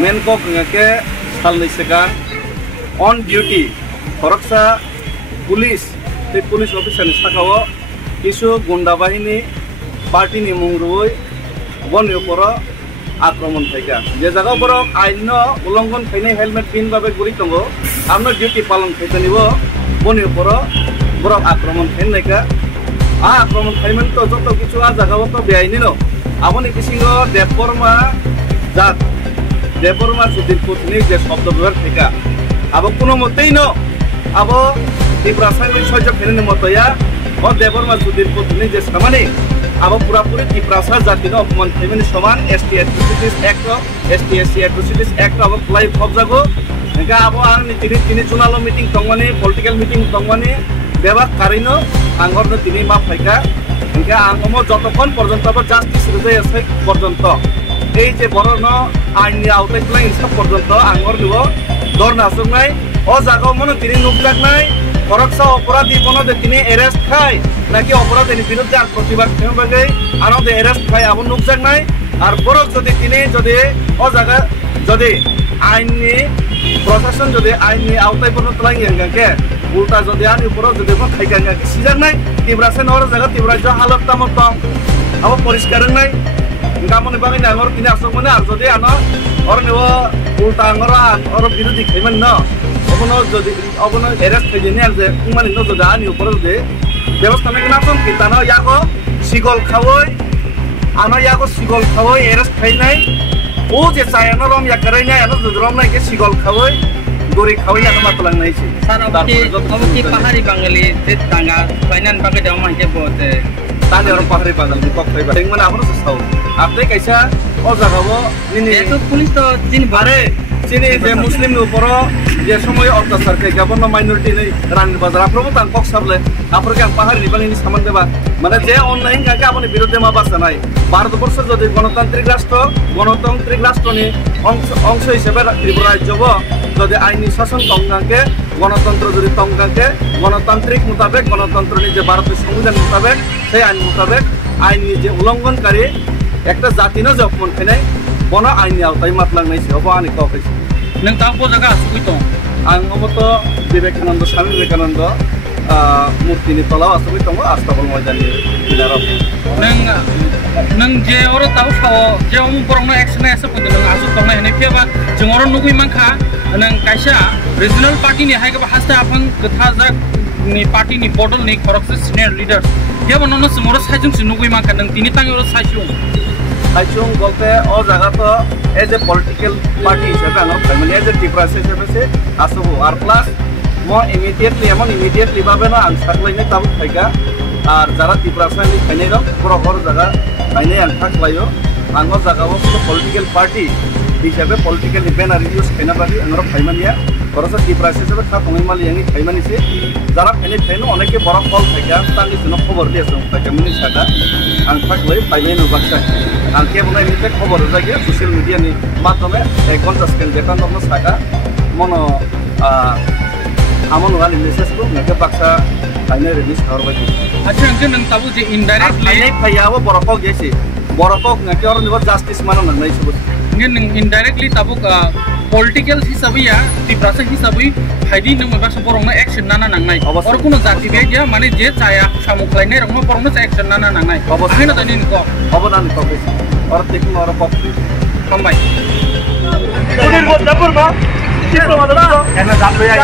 Menkok ngake salni seka on duty koroksa police te police officer ni sakao kisu gunda bahini party ni mungrui boni uporo akromon thaika je jaga borok aino ulongon khainai helmet pin babe guri tongo amno duty palon khaitanibo boni uporo borok akromon khainaika a akromon khaiman to joto kisu a jaga to beaini no aboni kisingo deporma jat Deporma sudir putni je শব্দ ব্যবহার থেকে আবো কোনো মতেই ন আবো এই রাসায়নিক সহ্য ফেরেন মতয়া ও দেবরমা সুদির পত্নী যে সমানে আবো পুরাপুরি কি প্রাসা জাতির অপমান ফেমিনি সমান ST atrocities act ST SC atrocities act আবো ফ্লাই ফবজাগো একা আবো আর তিনি জুনালো মিটিং তংমানে পলিটিক্যাল মিটিং তংমানে বেবা কারিনো আঙ্গরনো তিনি মা ফাইকা একা আঙ্গমো যতক্ষণ পর্যন্ত আবো জাস্টিস রেজে আছে পর্যন্ত এই যে বড় ন আইনি আওতায় তুলে ইনসাফ পর্যন্ত আঙ্গর নিব দর নাসুকনাই ও জায়গা মনে তিনি নুকজাক নাই করকসা অপরাধী কোনো তিনি অ্যারেস্ট খায় নাকি অপরাধীর বিরুদ্ধে আর প্রতিবাদ বাগে আর অ্যারেস্ট খায় আবার নুকজাক নাই আর বড় যদি তিনি যদি ও জায়গা যদি আইনি প্রশাসন যদি আইনি আওতায় পর্যন্ত তুলে গাঙ্গে উল্টা যদি আইনি উপর যদি খাই গাঙ্গে সিজাক নাই তিব্রাসে নর জায়গা তিব্রাজ হালত তামত আবার পরিষ্কার নাই Kamu nih bangin angor kini asok mana arjo deh ano orang nih ulta angor orang biru di keman no, obono eres kejadian arjo, kuman itu sudah ani upor deh, beres kami kenapa kita no yago sigol kawoi, ano yago sigol kawoi eres kainai, je saya no rom ya keranya ano sudah rom naik sigol kawoi, gori kawoi ano matulang naik sih. Sana oke pahari bangali tangga, kainan pakai jauh macam bote. Tadi orang pahari bangal di kok tiba, yang mana aku susah. Apa kaisa oh jagawo ini itu polis to sini bare sini je muslim no poro je somoy অত্যাচার ke gabono minority nei ran bazar aprobo tan kok sable apro ke pahari ribang ini saman deba মানে যে online কাকে আপনি বিরুদ্ধে মা বাসা নাই ভারতবর্ষ যদি গণতান্ত্রিক রাষ্ট্র নি অংশ হিসেবে ত্রিপুরা রাজ্য যদি আইনি শাসন তঙ্গাকে গণতন্ত্র যদি তঙ্গাকে গণতান্ত্রিক মোতাবেক গণতন্ত্র নি যে ভারতের সংবিধান মোতাবেক সেই আইন মোতাবেক আইনি যে উল্লঙ্ঘনকারী একটা জাতি না যে অপমান খাইনাই বন আইনি আওতায় মাতলাংনাই সে হবো আনি কাউকে नों ताको जागा आसुगै दं आं अमतो विवेकानंद स्वामी विवेकानंद मूर्तिनि तलाव आसुगै दं आस्ताबल मयदाननि किनाराव नों जे और ताव साव जे उम परंनो एक्शन एसे फैदो नों आसु दंनाय हने फेबा जों और नुगै मानखा नों कायसा रिजनल पार्टीनि हायगा हास्ता आफां गथा जाक नि पार्टीनि बडलनि खरकसे सिनियर लिडार जेबो ननो समरो साइजों नुगै मानखा नों तिनि तांगो साइजों Hajung bolte oh jaga to as a political party hisabe angor family as a Tripura hisabe se asubu ar plus mo immediately babe na ang saklaini tabu thaiga ar jara Tripura ni khainai ro pura hor jaga khainai ang thaklayo angor jaga o political party hisabe political event ar use khaina bagi angor khaimania korasa Tripura hisabe kha tongai mali yangi khaimani se jara khaino oneke bora fol thaiga tangi sino khobor dia song thaiga mini sada ang thaklai pailai no baksa Angke mulai minta khobor lagi sosial media ni matome konten sekian depan nomor saya mono amon wali message ko naga baksa kayaknya release harus bagi. Acha angke nang tabu je indirectly. Ini kayak borokok jesi, borokok nanti orang juga justice mana nang naik sebut. Angke nang indirectly tabu political hisabi ya, di proses hisabi, haidi nang membahas borong na action nana nang naik. Orang kuno jati dia mana je saya samuk lainnya orang mau borong na action nana nang naik. Akhirnya tadi ni kok. Apa nanti kok? Orang tekun orang pop. Kambai. Udah buat dapur bang. Kita mau dapur. Karena dapur ya.